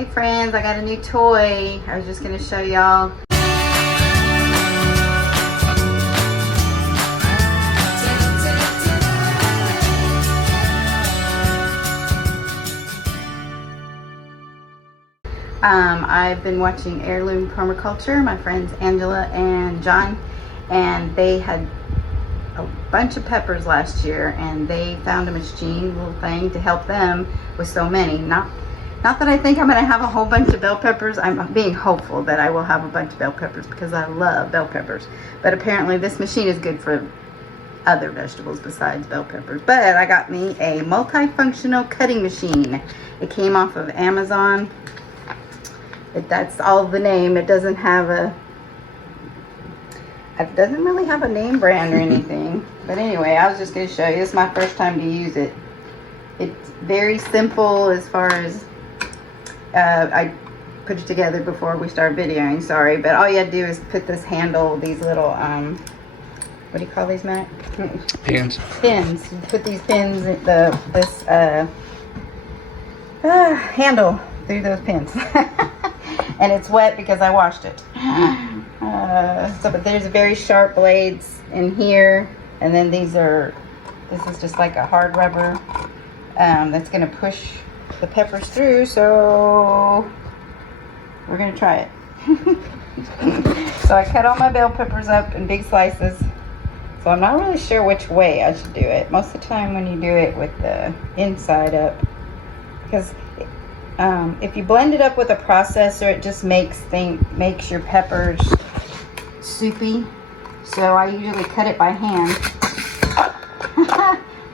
Hey friends, I got a new toy. I was just going to show y'all. I've been watching Heirloom Permaculture, my friends Angela and John, and they had a bunch of peppers last year, and they found a machine, little thing, to help them with so many. Not that I think I'm going to have a whole bunch of bell peppers. I'm being hopeful that I will have a bunch of bell peppers because I love bell peppers. But apparently this machine is good for other vegetables besides bell peppers. But I got me a multifunctional cutting machine. It came off of Amazon. That's all the name. It doesn't really have a name brand or anything. But anyway, I was just going to show you. This is my first time to use it. It's very simple as far as I put it together before we start videoing, sorry. But all you have to do is put this handle, these little, what do you call these, Matt? Pins. Pins. You put these pins, this handle through those pins. And it's wet because I washed it. But there's very sharp blades in here, and then this is just like a hard rubber that's gonna push the peppers through, so we're gonna try it. So I cut all my bell peppers up in big slices, so I'm not really sure which way I should do it. Most of the time when you do it with the inside up, because if you blend it up with a processor, it just makes your peppers soupy. So I usually cut it by hand.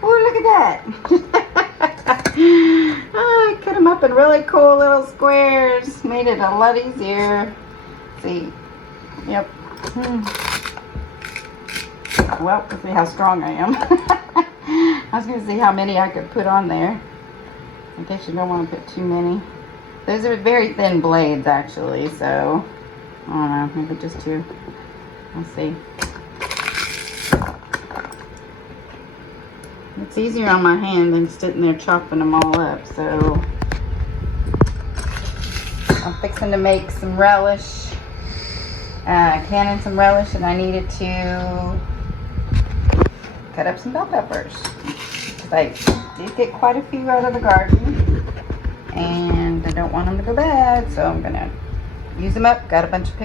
Oh, look at that. I cut them up in really cool little squares. Made it a lot easier. See? Yep. Well, let's see how strong I am. I was going to see how many I could put on there. I guess you don't want to put too many. Those are very thin blades, actually, so I don't know, maybe just two. Let's see. It's easier on my hand than sitting there chopping them all up, so I'm fixing to make some relish, canning some relish, and I needed to cut up some bell peppers. I did get quite a few out of the garden, and I don't want them to go bad, so I'm gonna use them up. Got a bunch of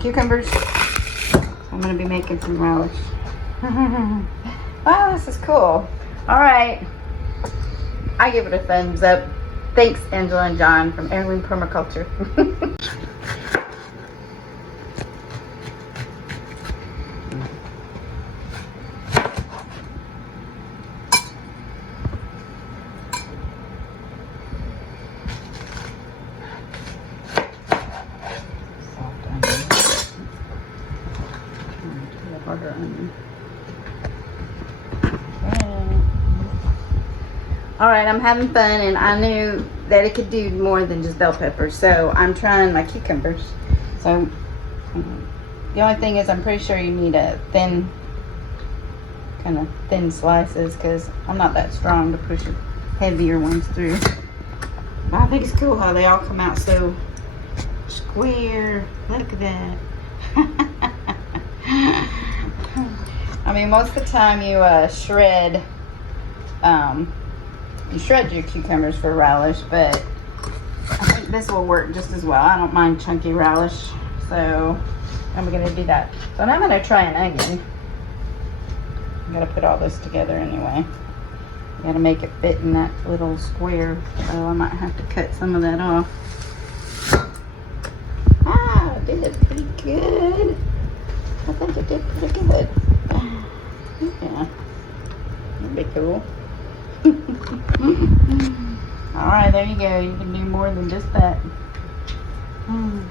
cucumbers. I'm gonna be making some relish. Wow, this is cool. All right, I give it a thumbs up. Thanks, Angela and John from Heirloom Permaculture. Alright, I'm having fun, and I knew that it could do more than just bell peppers, so I'm trying my cucumbers. So the only thing is, I'm pretty sure you need a thin slices, because I'm not that strong to push heavier ones through. But I think it's cool how they all come out so square. Look at that. I mean, most of the time you shred your cucumbers for relish, but I think this will work just as well. I don't mind chunky relish, so I'm gonna do that. So now I'm gonna try an onion. I'm gonna put all this together anyway. I gotta make it fit in that little square, so I might have to cut some of that off. Ah, I did pretty good. I think it did pretty good. Yeah, that'd be cool. Alright, there you go. You can do more than just that. Let me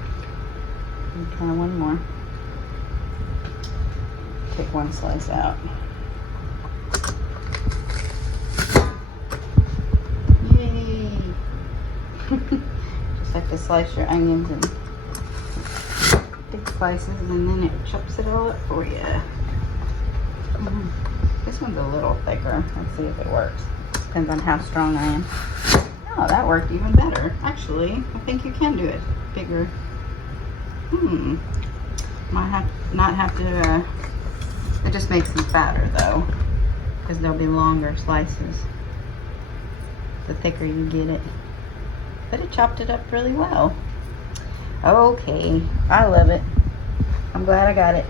try one more. Take one slice out. Yay! Just have to slice your onions in big slices, and then it chops it all up for you. This one's a little thicker. Let's see if it works. Depends on how strong I am. Oh, that worked even better. Actually, I think you can do it bigger. Might not have to, it just makes them fatter though, because there'll be longer slices the thicker you get it. But it chopped it up really well. Okay, I love it. I'm glad I got it.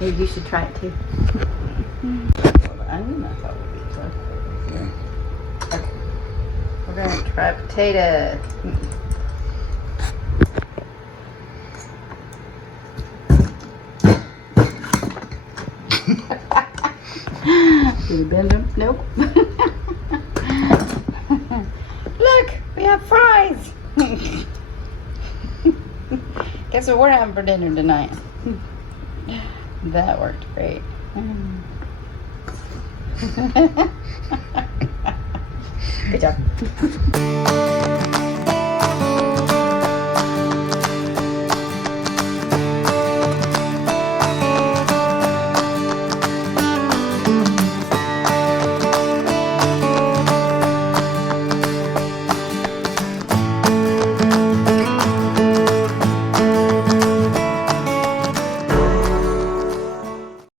Maybe you should try it too. The onion, I thought would be close here. Okay. We're gonna try potato. Did we bend them? Nope. Look, we have fries. Guess what we're having for dinner tonight? That worked great. Good job.